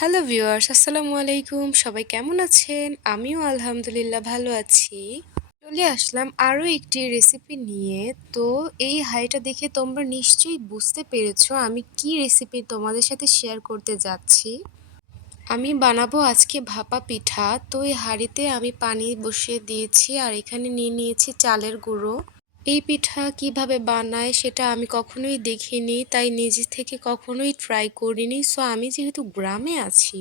Hello viewers, আসসালামু আলাইকুম। সবাই কেমন আছেন? আমিও আলহামদুলিল্লাহ ভালো আছি। চলে আসলাম আরও একটি রেসিপি নিয়ে। তো এই হাঁড়িটা দেখে তোমরা নিশ্চয়ই বুঝতে পেরেছো আমি কি রেসিপি তোমাদের সাথে শেয়ার করতে যাচ্ছি। আমি বানাবো আজকে ভাপা পিঠা। তো এই হাঁড়িতে আমি পানি বসিয়ে দিয়েছি আর এখানে নিয়ে নিয়েছি চালের গুঁড়ো। এই পিঠা কিভাবে বানায় সেটা আমি কখনোই দেখিনি, তাই নিজে থেকে কখনোই ট্রাই করিনি। সো আমি যেহেতু গ্রামে আছি,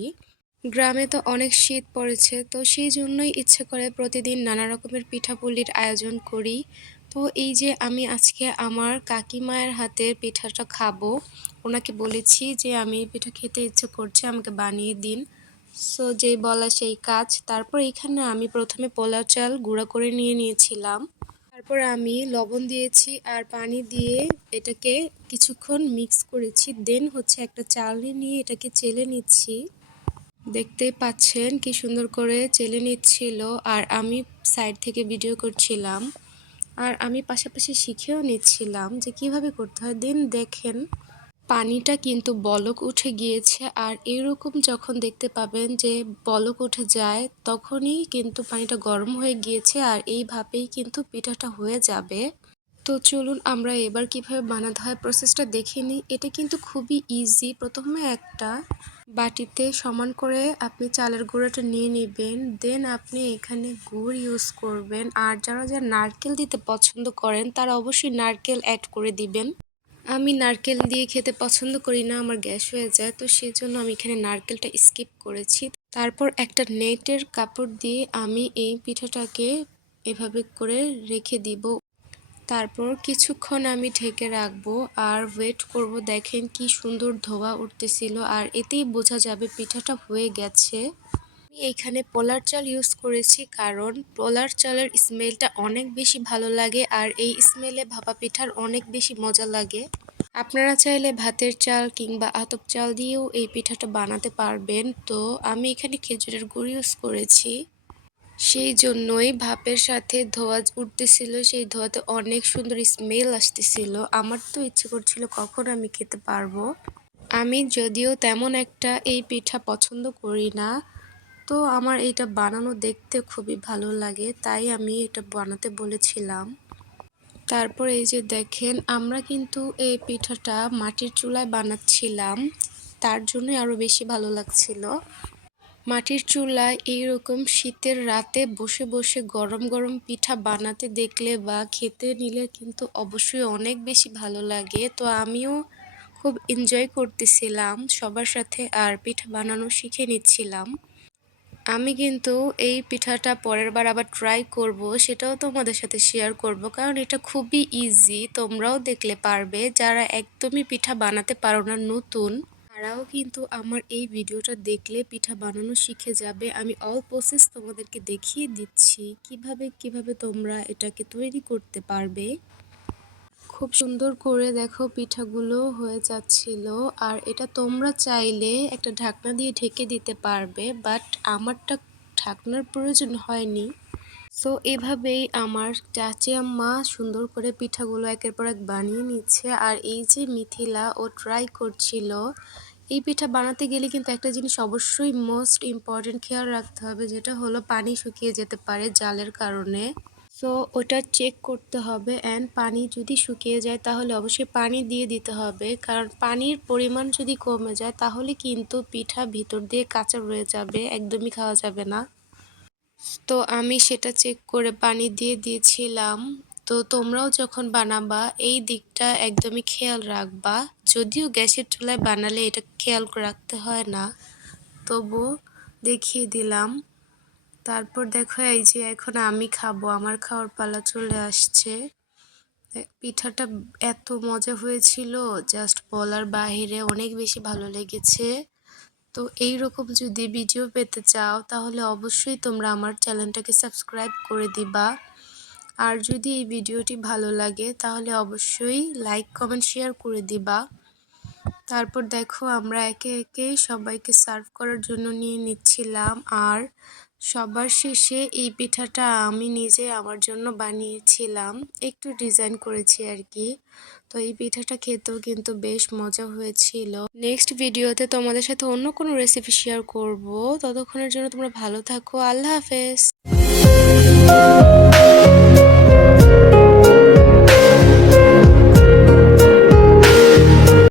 গ্রামে তো অনেক শীত পড়েছে, তো সেই জন্যই ইচ্ছে করে প্রতিদিন নানা রকমের পিঠাপুলির আয়োজন করি। তো এই যে আমি আজকে আমার কাকিমায়ের হাতের পিঠাটা খাবো। ওনাকে বলেছি যে আমি এই পিঠা খেতে ইচ্ছে করছে, আমাকে বানিয়ে দিন। সো যেই বলা সেই কাজ। তারপর এখানে আমি প্রথমে পোলাও চাল গুঁড়া করে নিয়ে নিয়েছিলাম। তারপর আমি লবণ দিয়েছি আর পানি দিয়ে এটাকে কিছুক্ষণ মিক্স করেছি। দেন হচ্ছে একটা চালনি নিয়ে এটাকে চেলে নিচ্ছি। দেখতেই পাচ্ছেন কি সুন্দর করে চেলে নিচ্ছিল আর আমি সাইড থেকে ভিডিও করছিলাম। আর আমি পাশাপাশি শিখেও নিচ্ছিলাম যে কিভাবে করতে হয়। দেন দেখেন পানিটা কিন্তু বলক উঠে গিয়েছে, আর এরকম যখন দেখতে পাবেন যে বলক উঠে যায় তখনই কিন্তু পানিটা গরম হয়ে গিয়েছে, আর এই ভাবেই কিন্তু পিঠাটা হয়ে যাবে। তো চলুন আমরা এবার কিভাবে বানাতে হয় প্রসেসটা দেখে নিই। এটা কিন্তু খুবই ইজি। প্রথমে একটা বাটিতে সমান করে আপনি চালের গুঁড়োটা নিয়ে নেবেন। দেন আপনি এখানে গুড় ইউজ করবেন, আর যারা যারা নারকেল দিতে পছন্দ করেন তারা অবশ্যই নারকেল অ্যাড করে দিবেন। আমি নারকেল দিয়ে খেতে পছন্দ করি না, আমার গ্যাস হয়ে যায়, তো সেই জন্য আমি এখানে নারকেলটা স্কিপ করেছি। তারপর একটা নেটের কাপড় দিয়ে আমি এই পিঠাটাকে এভাবে করে রেখে দিব। তারপর কিছুক্ষণ আমি ঢেকে রাখবো আর ওয়েট করব। দেখেন কি সুন্দর ধোঁয়া উঠতেছিল, আর এতেই বোঝা যাবে পিঠাটা হয়ে গেছে। আমি এখানে পোলার চাল ইউজ করেছি কারণ পোলার চালের স্মেলটা অনেক বেশি ভালো লাগে, আর এই স্মেলে ভাপা পিঠার অনেক বেশি মজা লাগে। আপনারা চাইলে ভাতের চাল কিংবা আতপ চাল দিয়েও এই পিঠাটা বানাতে পারবেন। তো আমি এখানে খেজুরের গুড় ইউজ করেছি, সেই জন্যই ভাপের সাথে ধোঁয়া উঠতেছিল, সেই ধোঁয়াতে অনেক সুন্দর স্মেল আসতেছিল। আমার তো ইচ্ছে করছিল কখন আমি খেতে পারবো। আমি যদিও তেমন একটা এই পিঠা পছন্দ করি না, তো আমার এটা বানানো দেখতে খুবই ভালো লাগে, তাই আমি এটা বানাতে বলেছিলাম। তারপর এই যে দেখেন আমরা কিন্তু এই পিঠাটা মাটির চুলায় বানাচ্ছিলাম, তার জন্যই আরও বেশি ভালো লাগছিল। মাটির চুলায় এইরকম শীতের রাতে বসে বসে গরম গরম পিঠা বানাতে দেখলে বা খেতে নিলে কিন্তু অবশ্যই অনেক বেশি ভালো লাগে। তো আমিও খুব এনজয় করতেছিলাম সবার সাথে, আর পিঠা বানানো শিখে নিচ্ছিলাম। আমি কিন্তু এই পিঠাটা পরের বার আবার ট্রাই করব, সেটাও তোমাদের সাথে শেয়ার করব, কারণ এটা খুবই ইজি, তোমরাও দেখলে পারবে। যারা একদমই পিঠা বানাতে পারো না, নতুন, তারাও কিন্তু আমার এই ভিডিওটা দেখলে পিঠা বানানো শিখে যাবে। আমি অল প্রসেস তোমাদেরকে দেখিয়ে দিচ্ছি কিভাবে কিভাবে তোমরা এটাকে তৈরি করতে পারবে। খুব সুন্দর করে দেখো পিঠাগুলো হয়ে যাচ্ছিল, আর এটা তোমরা চাইলে একটা ঢাকনা দিয়ে ঢেকে দিতে পারবে, বাট আমারটা ঢাকনার প্রয়োজন হয়নি। সো এভাবেই আমার চাচি আম্মা সুন্দর করে পিঠাগুলো একের পর এক বানিয়ে নিচ্ছে। আর এই যে মিথিলা, ও ট্রাই করছিল। এই পিঠা বানাতে গেলে কিন্তু একটা জিনিস অবশ্যই মোস্ট ইম্পর্টেন্ট খেয়াল রাখতে হবে, যেটা হলো পানি শুকিয়ে যেতে পারে জালের কারণে। সো ওটা চেক করতে হবে, অ্যান্ড পানি যদি শুকিয়ে যায় তাহলে অবশ্যই পানি দিয়ে দিতে হবে, কারণ পানির পরিমাণ যদি কমে যায় তাহলে কিন্তু পিঠা ভিতর দিয়ে কাঁচা রয়ে যাবে, একদমই খাওয়া যাবে না। তো আমি সেটা চেক করে পানি দিয়ে দিয়েছিলাম। তো তোমরাও যখন বানাবা এই দিকটা একদমই খেয়াল রাখবা। যদিও গ্যাসের চুলায় বানালে এটা খেয়াল রাখতে হয় না, তবু দেখিয়ে দিলাম। তারপর দেখো এই যে এখন আমি খাবো, আমার খাওয়ার পালা চলে আসছে। পিঠাটা এত মজা হয়েছিল, জাস্ট বলার বাহিরে, অনেক বেশি ভালো লেগেছে। তো এই রকম যদি ভিডিও পেতে চাও তাহলে অবশ্যই তোমরা আমার চ্যানেলটাকে সাবস্ক্রাইব করে দিবা। আর যদি এই ভিডিওটি ভালো লাগে তাহলে অবশ্যই লাইক কমেন্ট শেয়ার করে দিবা। তারপর দেখো আমরা একে একে সবাইকে সার্ভ করার জন্য নিয়ে নিচ্ছিলাম, আর সবার শেষে এই পিঠাটা আমি নিজে আমার জন্য বানিয়েছিলাম, একটু ডিজাইন করেছি আর কি। তো এই পিঠাটা খেতেও কিন্তু বেশ মজা হয়েছিল। নেক্সট ভিডিওতে তোমাদের সাথে অন্য কোনো রেসিপি শেয়ার করব। ততক্ষণের জন্য তোমরা ভালো থাকো। আল্লাহ হাফেজ।